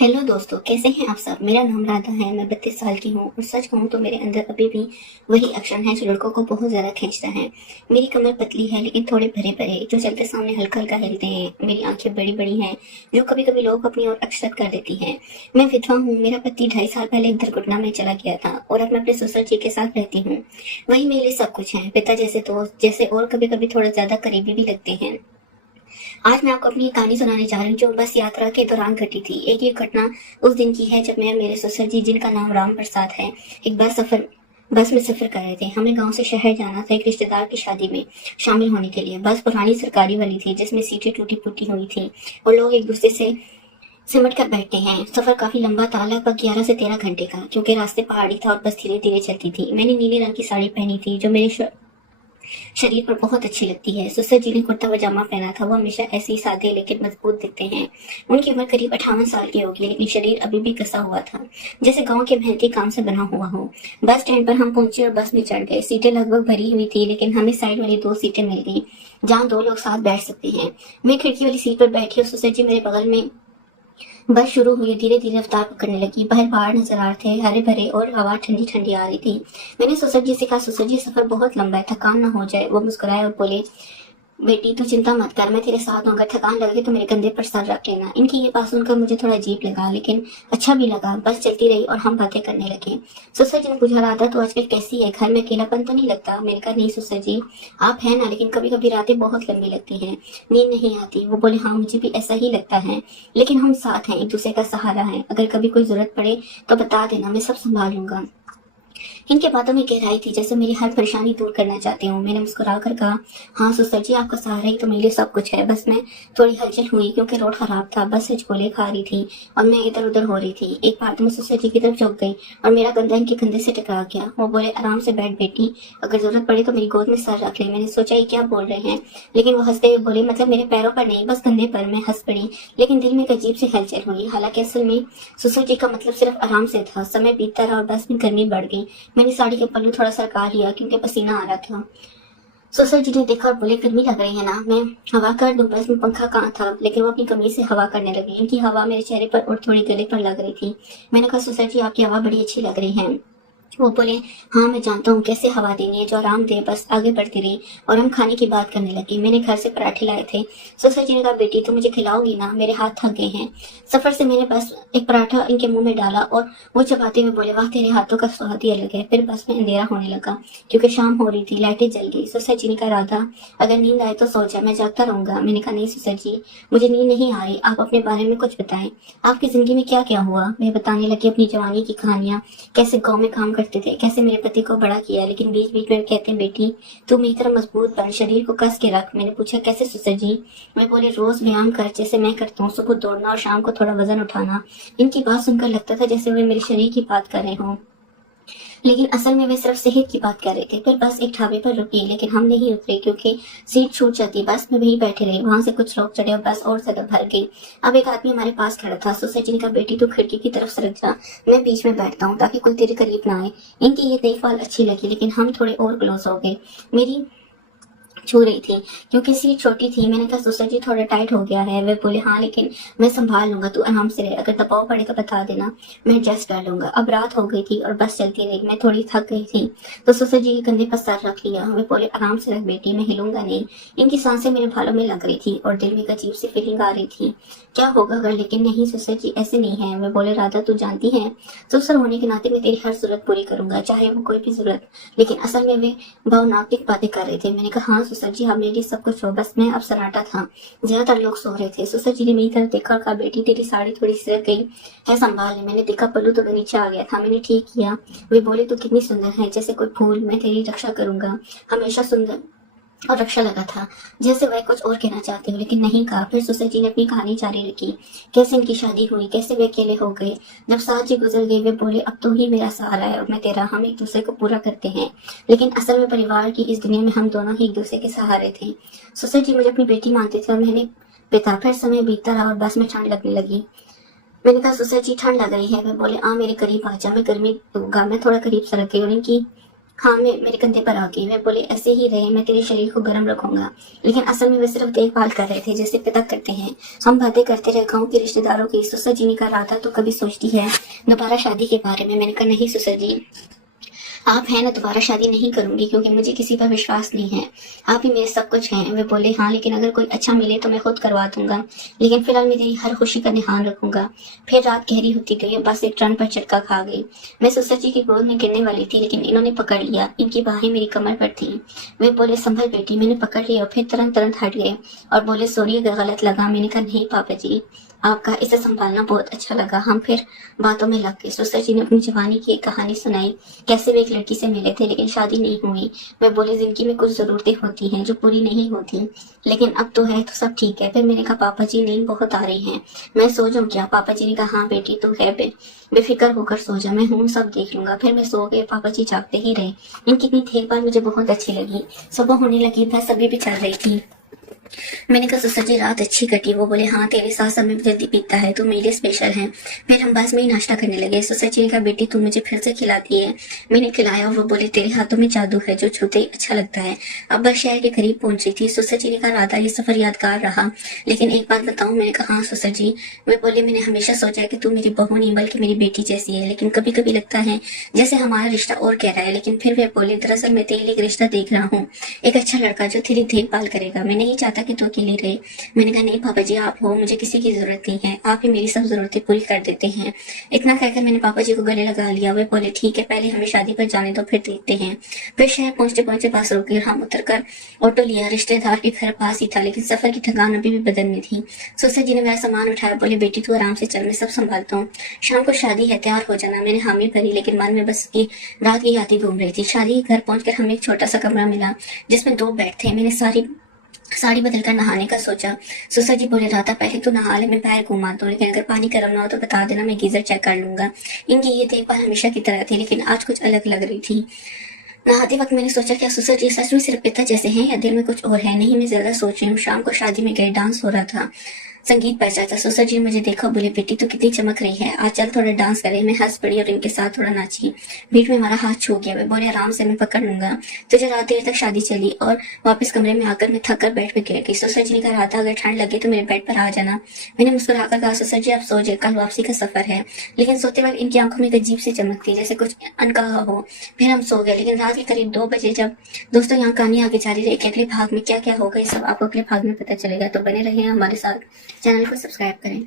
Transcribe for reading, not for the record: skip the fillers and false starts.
Hello दोस्तों, कैसे हैं आप सब। मेरा नाम राधा है। मैं 32 साल की हूँ और सच कहूँ तो मेरे अंदर अभी भी वही एक्शन है जो लड़कों को बहुत ज्यादा खींचता है। मेरी कमर पतली है लेकिन थोड़े भरे भरे, जो चलते सामने हल्का हल्का हिलते हैं। मेरी आंखें बड़ी बड़ी हैं जो कभी कभी लोग अपनी ओर अक्सर कर देती हैं। मैं विधवा हूँ। मेरा पति 2.5 साल पहले एक दुर्घटना में चला गया था और अब मैं अपने ससुर जी के साथ रहती हूँ। वही मेरे लिए सब कुछ है, पिता जैसे दोस्त जैसे, और कभी कभी थोड़ा ज्यादा करीबी भी लगते हैं। आज मैं आपको अपनी एक कहानी सुनाने जा रही हूँ जो बस यात्रा के दौरान घटी थी। एक ये घटना उस दिन की है जब मैं मेरे ससुर जी, जिनका नाम राम प्रसाद है, एक बस में सफर कर रहे थे। हमें गांव से शहर जाना था एक रिश्तेदार की शादी में शामिल होने के लिए। बस पुरानी सरकारी वाली थी जिसमें सीटें टूटी फूटी हुई थी और लोग एक दूसरे से सिमट कर बैठते हैं। सफर काफी लंबा था, लगभग 11 से 13 घंटे का, क्योंकि रास्ते पहाड़ी था और बस धीरे धीरे चलती थी। मैंने नीले रंग की साड़ी पहनी थी जो मेरे शरीर पर बहुत अच्छी लगती है। ससुर जी ने कुर्ता पजामा पहना था। वो हमेशा ऐसे ही सादे लेकिन मजबूत दिखते हैं। उनकी उम्र करीब 58 साल की होगी लेकिन शरीर अभी भी कसा हुआ था, जैसे गांव के मेहनती काम से बना हुआ हो। बस स्टैंड पर हम पहुंचे और बस में चढ़ गए। सीटें लगभग भरी हुई थी लेकिन हमें साइड वाली 2 सीटें मिल गई जहाँ 2 लोग साथ बैठ सकते हैं। मैं खिड़की वाली सीट पर बैठी और ससुर जी मेरे बगल में। बस शुरू हुई, धीरे धीरे रफ्तार पकड़ने लगी। बाहर पहाड़ नजर आ रहे थे, हरे भरे, और हवा ठंडी ठंडी आ रही थी। मैंने ससुर जी से कहा, ससुर जी सफर बहुत लंबा है, थकान न हो जाए। वो मुस्कुराए और बोले, बेटी तू चिंता मत कर, मैं तेरे साथ हूँ। अगर थकान लगे तो मेरे कंधे पर सर रख लेना। इनकी ये बात सुनकर मुझे थोड़ा अजीब लगा लेकिन अच्छा भी लगा। बस चलती रही और हम बातें करने लगे। ससुर जी ने पूछा, राधा तो आजकल कैसी है, घर में अकेलापन तो नहीं लगता। मैंने कहा, नहीं ससुर जी, आप है ना, लेकिन कभी कभी रातें बहुत लंबी लगती हैं, नींद नहीं आती। वो बोले, हाँ मुझे भी ऐसा ही लगता है, लेकिन हम साथ हैं, एक दूसरे का सहारा है। अगर कभी कोई जरूरत पड़े तो बता देना, मैं सब संभाल लूंगा। इनके बातों में गहराई थी, जैसे मेरी हर परेशानी दूर करना चाहते हो। मैंने मुस्कुरा कर कहा, हाँ ससुर जी, आपका सहारा ही तो मेरे लिए सब कुछ है। बस में थोड़ी हलचल हुई क्योंकि रोड खराब था। बस से झोले खा रही थी और मैं इधर उधर हो रही थी। एक बार तो मैं ससुर जी की तरफ झुक गई और मेरा कंधा इनके कंधे से टकरा गया। वो बोले, आराम से बैठ बेटी, अगर जरूरत पड़े तो मेरी गोद में सर रख ले। मैंने सोचा ये क्या बोल रहे हैं, लेकिन वो हंसते हुए बोले, मतलब मेरे पैरों पर नहीं, बस कंधे पर। मैं हंस पड़ी लेकिन दिल में एक अजीब सी हलचल हुई। हालांकि असल में ससुर जी का मतलब सिर्फ आराम से था। समय बीतता रहा और बस में गर्मी बढ़ गई। मैंने साड़ी के पल्लू थोड़ा सरका लिया क्योंकि पसीना आ रहा था। ससुर जी ने देखा और बोले, गर्मी लग रही है ना, मैं हवा कर दूं। बस में पंखा कहाँ था, लेकिन वो अपनी कमीज से हवा करने लगे। इनकी हवा मेरे चेहरे पर और थोड़ी गले पर लग रही थी। मैंने कहा, ससुर जी आपकी हवा बड़ी अच्छी लग रही है। वो बोले, हाँ मैं जानता हूँ कैसे हवा देनी है, जो आराम दे। बस आगे बढ़ती रही और हम खाने की बात करने लगे। मैंने घर से पराठे लाए थे। ससुर जी ने कहा, बेटी तो मुझे खिलाओगी ना, मेरे हाथ थक गए हैं। सफर से मैंने बस एक पराठा इनके मुंह में डाला और वो चबाते हुए बोले, वाह तेरे हाथों का स्वाद ही अलग है। फिर बस में अंधेरा होने लगा क्योंकि शाम हो रही थी, लाइटें जल गई। ससुर जी ने कहा, राधा अगर नींद आए तो सो जा, मैं जागता रहूंगा। मैंने कहा, नहीं ससुर जी, मुझे नींद नहीं आ रही, आप अपने बारे में कुछ बताएं। आपकी जिंदगी में क्या क्या हुआ। मैं बताने लगी अपनी जवानी की कहानियां, कैसे गांव में काम करते थे, कैसे मेरे पति को बड़ा किया। लेकिन बीच बीच में कहते हैं, बेटी तू मेरी तरह मजबूत बन, शरीर को कस के रख। मैंने पूछा, कैसे ससुर जी। मैं बोले, रोज व्यायाम कर जैसे मैं करता हूँ, सुबह दौड़ना और शाम को थोड़ा वजन उठाना। इनकी बात सुनकर लगता था जैसे वे मेरे शरीर की बात कर रहे हों, लेकिन असल में वे सिर्फ सेहत की बात कर रहे थे। फिर बस एक ढाबे पर रुकी लेकिन हम नहीं उतरे क्योंकि सीट छूट जाती। बस में वहीं बैठे रहे। वहां से कुछ लोग चढ़े और बस और ज्यादा भर गई। अब एक आदमी हमारे पास खड़ा था। ससुर जी ने कहा, बेटी तू खिड़की की तरफ सरक जा, मैं बीच में बैठता हूँ ताकि कोई तेरे करीब ना आए। इनकी ये देखभाल अच्छी लगी लेकिन हम थोड़े और क्लोज हो गए। मेरी छू रही थी क्योंकि सीट छोटी थी। मैंने कहा, ससुर जी थोड़ा टाइट हो गया है। वे बोले, हाँ लेकिन मैं संभाल लूंगा, तू आराम से रहे, अगर दबाव पड़े तो बता देना, मैं एडजस्ट कर लूंगा। अब रात हो गई थी और बस चलती रही। मैं थोड़ी थक गई थी तो ससुर जी के कंधे पर सर रख लिया। वे बोले, आराम से रख बेटी, मैं हिलूंगा नहीं। इनकी सांसें मेरे बालों में लग रही थी और दिल में एक अजीब सी फीलिंग आ रही थी, क्या होगा अगर। लेकिन नहीं ससुर जी, ऐसे नहीं है। वे बोले, राधा तू जानती है, ससुर होने के नाते मैं तेरी हर जरूरत पूरी करूंगा, चाहे वो कोई भी जरूरत। लेकिन असल में वे भावनात्मक बातें कर रहे थे। मैंने कहा, हाँ ससुर जी, आप मेरे लिए सब कुछ हो। बस मैं अब सन्नाटा था, ज्यादातर लोग सो रहे थे। ससुर जी ने मेरी तरफ देखा और कहा, बेटी तेरी साड़ी थोड़ी सिरक गई है, संभाल ले। मैंने देखा पल्लू तो नीचे आ गया था। मैंने ठीक किया। वे बोले, तू कितनी सुंदर है, जैसे कोई फूल, मैं तेरी रक्षा करूंगा हमेशा। सुंदर और रक्षा लगा था जैसे वह कुछ और कहना चाहते हो लेकिन नहीं कहा। फिर ससुर जी ने अपनी कहानी जारी रखी, कैसे इनकी शादी हुई, कैसे वे अकेले हो गए। जब सास जी गुजर गए वे बोले, अब तो ही मेरा सहारा है और मैं तेरा, हम एक दूसरे को पूरा करते हैं। लेकिन असल में परिवार की इस दुनिया में हम दोनों ही एक दूसरे के सहारे थे। ससुर जी मुझे अपनी बेटी मानते थे और मैंने पिता। फिर समय बीतता रहा और बस में ठंड लगने लगी। मैंने कहा, ससुर जी ठंड लग रही है। वे बोले, आ मेरे करीब आ जा, मैं गर्मी दूंगा। मैं थोड़ा करीब सरक गई और इनकी हाँ में मेरे कंधे पर आ गई। वे बोले ऐसे ही रहे, मैं तेरे शरीर को गर्म रखूंगा। लेकिन असल में वे सिर्फ देखभाल कर रहे थे, जैसे पिता करते हैं। हम बातें करते रहे गाँव के रिश्तेदारों की। सुसर जी ने कहा राधा तो कभी सोचती है दोबारा शादी के बारे में। मैंने कहा नहीं सुसर जी, आप हैं ना, दोबारा शादी नहीं करूंगी क्योंकि मुझे किसी पर विश्वास नहीं है। आप ही मेरे सब कुछ हैं। वे बोले हाँ, लेकिन अगर कोई अच्छा मिले तो मैं खुद करवा दूंगा, लेकिन फिलहाल मैं तेरी हर खुशी का ध्यान रखूंगा। फिर रात गहरी होती गई और बस एक टर्न पर झटका खा गई। मैं सुसर जी की गोद में गिरने वाली थी, लेकिन इन्होंने पकड़ लिया। इनकी बाहें मेरी कमर पर थी। वे बोले संभल बेटी। मैंने पकड़ लिया और फिर तुरंत हट गए और बोले सॉरी अगर गलत लगा। मैंने कहा नहीं पापा जी, आपका इसे संभालना बहुत अच्छा लगा। हम फिर बातों में लग गए। सुसर जी ने अपनी जवानी की एक कहानी सुनाई, कैसे वे एक लड़की से मिले थे लेकिन शादी नहीं हुई। मैं बोले जिंदगी में कुछ जरूरतें होती हैं जो पूरी नहीं होती, लेकिन अब तो है तो सब ठीक है। फिर मैंने कहा पापा जी नींद बहुत आ रही है, मैं सो जाऊं क्या? पापा जी ने कहा हाँ बेटी तू है, बेफिक्र होकर सो जा, मैं हूँ सब देख लूंगा। फिर मैं सो गए। पापा जी जागते ही रहे। इनकी इतनी देखभाल मुझे बहुत अच्छी लगी। सुबह होने लगी, बस अभी भी चल रही थी। मैंने कहा ससुर जी रात अच्छी कटी। वो बोले हाँ तेरे साथ समय जल्दी बीतता है, तू मेरे लिए स्पेशल है। फिर हम बस में ही नाश्ता करने लगे। ससुर जी ने कहा बेटी तू मुझे फिर से खिलाती है। मैंने खिलाया और वो बोले तेरे हाथों में जादू है जो छूते ही अच्छा लगता है। अब बस शहर के करीब पहुंची थी। ससुर जी ने कहा राधा ये सफर यादगार रहा, लेकिन एक बात बताऊं। मैंने कहा हाँ ससुर जी। वे बोले मैंने हमेशा सोचा है कि तू मेरी बहू नहीं बल्कि मेरी बेटी जैसी है, लेकिन कभी कभी लगता है जैसे हमारा रिश्ता और गहरा है। लेकिन फिर वे बोले दरअसल मैं तेरे लिए एक रिश्ता देख रहा हूँ, एक अच्छा लड़का जो तेरी देखभाल करेगा। मैं नहीं चाहता कि तू अकेली रहे। मैंने कहा नहीं पापा जी आप हो, मुझे किसी की जरूरत नहीं है, आप ही मेरी सब जरूरतें पूरी कर देते हैं। इतना कहकर मैंने पापा जी को गले लगा लिया। वे बोले ठीक है पहले हमें शादी पर जाने दो फिर देखते हैं। फिर शहर पहुंचते पहुंचते बस रुक गई। हम उतर कर ऑटो लिया। रिश्तेदार के घर पास ही था, लेकिन सफर की थकान अभी भी बदन में थी। सुसर जी ने मेरा सामान उठाया, बोले बेटी तू आराम से चल, मैं सब संभालता हूँ, शाम को शादी है तैयार हो जाना। मैंने हामी भरी, लेकिन मन में बस की रात की यादें घूम रही थी। शादी के घर पहुंचकर हमें एक छोटा सा कमरा मिला जिसमें 2 बेड थे। मैंने साड़ी बदलकर नहाने का सोचा। सुसर जी बोले राधा पहले तो नहा ले, मैं पैर घुमा दूं, लेकिन अगर पानी गर्म ना हो तो बता देना, मैं गीजर चेक कर लूंगा। इनकी ये देखभाल हमेशा की तरह थी, लेकिन आज कुछ अलग लग रही थी। नहाते वक्त मैंने सोचा क्या सुसर जी सच में सिर्फ पिता जैसे हैं या दिल में कुछ और है। नहीं मैं ज्यादा सोच रही हूँ। शाम को शादी में गए, डांस हो रहा था, संगीत बज रहा था। सुसर जी ने मुझे देखा, बोले बेटी तो कितनी चमक रही है, आज चल थोड़ा डांस करे। मैं हंस पड़ी और इनके साथ थोड़ा नाची। बीच में हमारा हाथ छू गया। वे बोले आराम से, मैं पकड़ लूंगा। तुझे रात देर तक शादी चली और वापस कमरे में आकर मैं थक कर बेड पे गिर गई। सुसर जी ने कहा राधा अगर ठंड लगे तो मेरे बेड पर आ जाना। मैंने मुस्कुराकर कहा सुसर जी आप सो जाए, कल वापसी का सफर है। लेकिन सोते वक्त इनकी आंखों में एक अजीब सी चमक थी, जैसे कुछ अनकहा हो। फिर हम सो गए। लेकिन रात के करीब 2 बजे जब दोस्तों यहाँ कहानी आगे जारी रही कि अगले भाग में क्या क्या होगा, ये सब आपको अगले भाग में पता चलेगा। तो बने रहे हमारे साथ, चैनल को सब्सक्राइब करें।